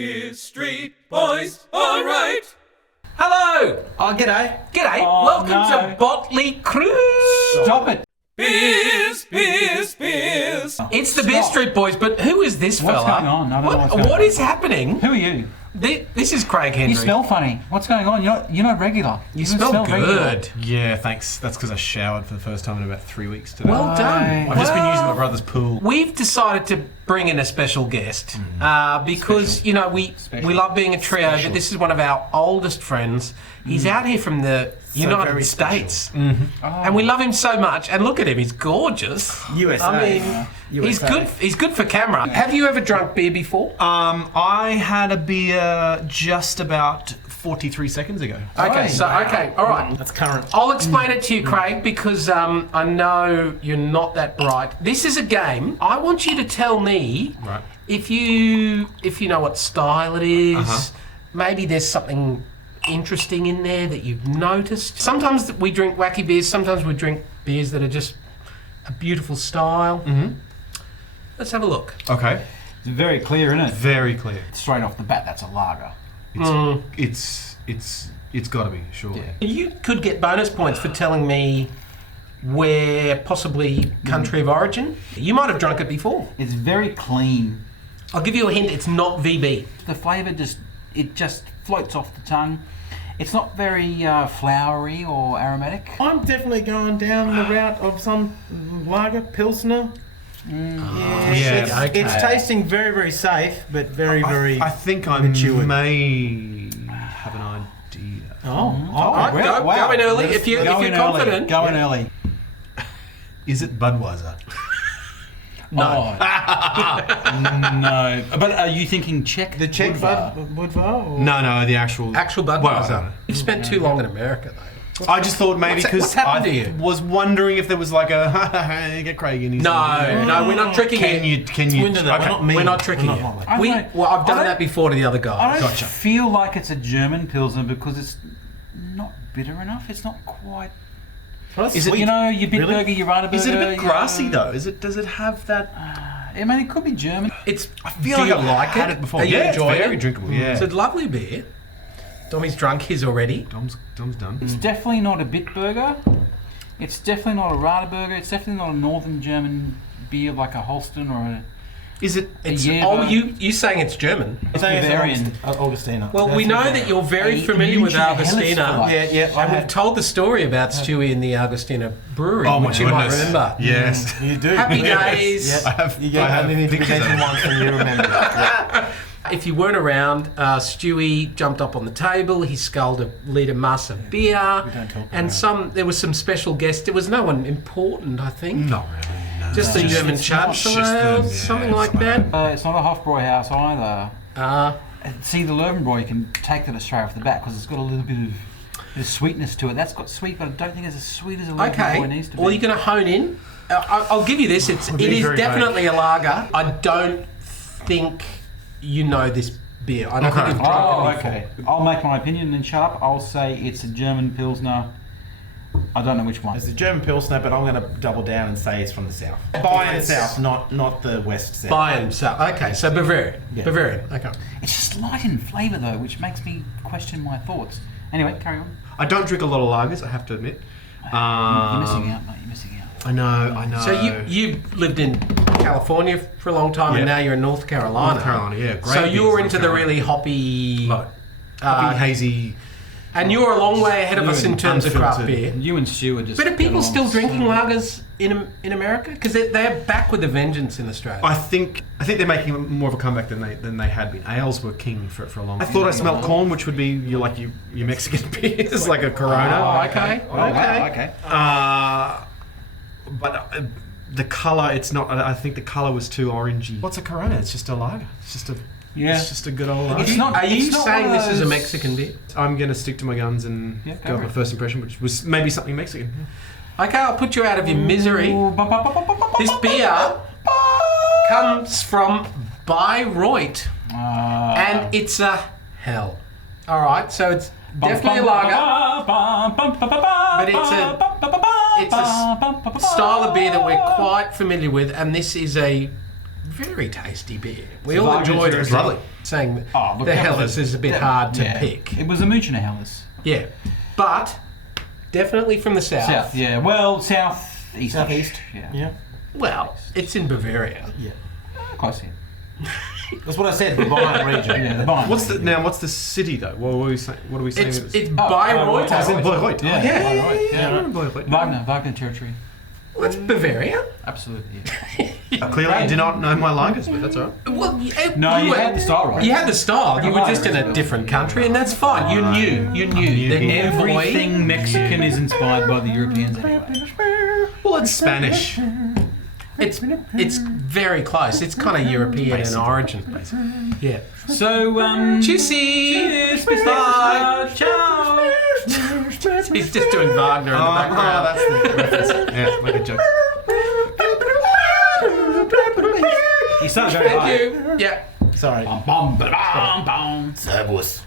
BeerStreet boys, alright. Hello! Oh, g'day. G'day, Oh, welcome no. to Botley Cruise! Stop it. Beers. It's the BeerStreet boys, but who is this fella? What's going on? I don't know what's going What on. is happening? Who are you? This is Craig Hendry. You smell funny. What's going on? You're not regular. You smell regular. good. Yeah, thanks. That's because I showered for the first time in about 3 weeks today. Well done. I've just been using my brother's pool. We've decided to bring in a special guest because we love being a trio, but this is one of our oldest friends. He's out here from the United States, and we love him so much. And look at him; he's gorgeous. USA. I mean, he's good. He's good for camera. Have you ever drunk beer before? I had a beer just about 43 seconds ago. Okay, all right. That's current. I'll explain it to you, Craig, because I know you're not that bright. This is a game. I want you to tell me Right. if you know what style it is. Maybe there's something interesting in there that you've noticed. Sometimes we drink wacky beers. Sometimes we drink beers that are just a beautiful style. Let's have a look. Okay. It's very clear, isn't it? Very clear. Straight off the bat, that's a lager. It's got to be, surely. Yeah. You could get bonus points for telling me where possibly country of origin. You might have drunk it before. It's very clean. I'll give you a hint. It's not VB. The flavour just floats off the tongue. It's not very flowery or aromatic. I'm definitely going down the route of some lager, Pilsner. Yeah, It's tasting very, very safe, but very, very I think I matured. may have an idea. Alright, go in early if you're confident. Go in early. Is it Budweiser? No. No. But are you thinking Czech? The Czech Budvar? Budvar? Or? No, the actual Budweiser. Well, You've spent too long in America, though. I just thought maybe What's because happened I to you? was wondering if there was like a get Craig in his No, we're not tricking you. Can you? Window that, okay. we're not mean. We're not tricking We're you. not like- I don't know. I've done I don't- that before to the other I guy. don't feel like it's a German Pilsner because it's not bitter enough. It's not quite. Is it? You know, your Bitburger, Really? your Radaburger. Is it a bit grassy though? Does it have that? I mean, it could be German. It's. I feel do like you I've like had it? it before. Are you Yeah, it's enjoying very it? drinkable. Yeah. It's a lovely beer. Tommy's drunk his already. Dom's done. It's definitely not a Bitburger. It's definitely not a Radaburger. It's definitely not a Northern German beer like a Holsten or a. Is it? It's, Jever. oh, you saying it's German? I'm saying it's Bavarian. Augustina. Well, we know that you're very familiar with Augustina. Yeah, And we've told the story about Stewie in the Augustina brewery, Oh my which you might goodness. remember. Yes. You do. Happy Yes. days. Yeah. I have. You get I have only need to pictures of mention it. once and you remember. Yeah. If you weren't around, Stewie jumped up on the table. He sculled a litre mass of beer, don't talk and there was some special guests. There was no one important, I think. Not really. No. Just a German it's not Chancellor, just something it's like not- that. It's not a Hofbräuhaus either. See, the Löwenbräu, you can take that straight off the bat because it's got a little bit of sweetness to it. That's got sweet, but I don't think it's as sweet as a Löwenbräu needs to be. Well, you're going to hone in. I'll give you this. It be is very definitely a lager. I don't think you know this beer. I don't think you've drunk it before. okay. I'll make my opinion and then shut up. I'll say it's a German Pilsner. I don't know which one. It's a German Pilsner, but I'm going to double down and say it's from the south. Bayern south, not the west south. Bayern, so okay, so Bavarian. Yeah. Bavarian, okay. It's just light in flavour though, which makes me question my thoughts. Anyway, carry on. I don't drink a lot of lagers. I have to admit. You're missing out, mate. You're missing out. I know. So you lived in California for a long time, and Yeah. now you're in North Carolina. North Carolina, yeah. Great So beers, you're North into the Carolina. really hoppy, Hoppy, hazy. and you're a long way ahead of us in terms of craft unfiltered. beer. You and Stu are just. But are people get still along drinking so- lagers in America? Because they're back with a vengeance in Australia. I think they're making more of a comeback than they had been. Ales were king for a long time. I thought I smelled corn, which would be your Mexican beers, like a Corona. Oh, okay. Okay. But the colour, it's not. I think the colour was too orangey. What's a Corona? It's just a lager. It's just a. Yeah. It's just a good old lager. It's not- Are you it's not saying one of this is a those- Mexican beer? I'm going to stick to my guns and Yeah, go with my first impression, which was maybe something Mexican. Okay, I'll put you out of your misery. This beer comes from Bayreuther, and it's a hell. All right, so it's definitely a lager, but it's a style of beer that we're quite familiar with, and this is a very tasty beer. We all enjoyed it. It's lovely. Saying Oh, look, the that Helles was is a bit hard to yeah. pick. It was a Münchener Helles. Yeah, but definitely from the south. South, yeah. Well, southeast. Southeast. Yeah. Yeah. Well, it's in Bavaria. Yeah. Close here. That's what I said. The Bayern region. Yeah, the Bayern. What's the city though? What are we saying? What are we saying? It's Bayreuth. Bayreuth. As in Bayreuther. Yeah. Yeah. Yeah. I remember Bayreuther. Wagner territory. Well, it's Bavaria. Absolutely. Clearly, you do not know my language, but that's all right. Well, No, you had the style right. You had the style. You were just in a different country, and that's fine. You knew. You knew. The Everything Mexican is inspired by the Europeans anyway. Well, it's Spanish. It's very close. It's kind of European in origin. Yeah. So, Cheers. Bye. Ciao. He's just doing Wagner in the background. That's the reference. Yeah, make a joke. You start very high. Thank you. Yeah. Sorry. Bum, bum, ba-dum, bum. Servus.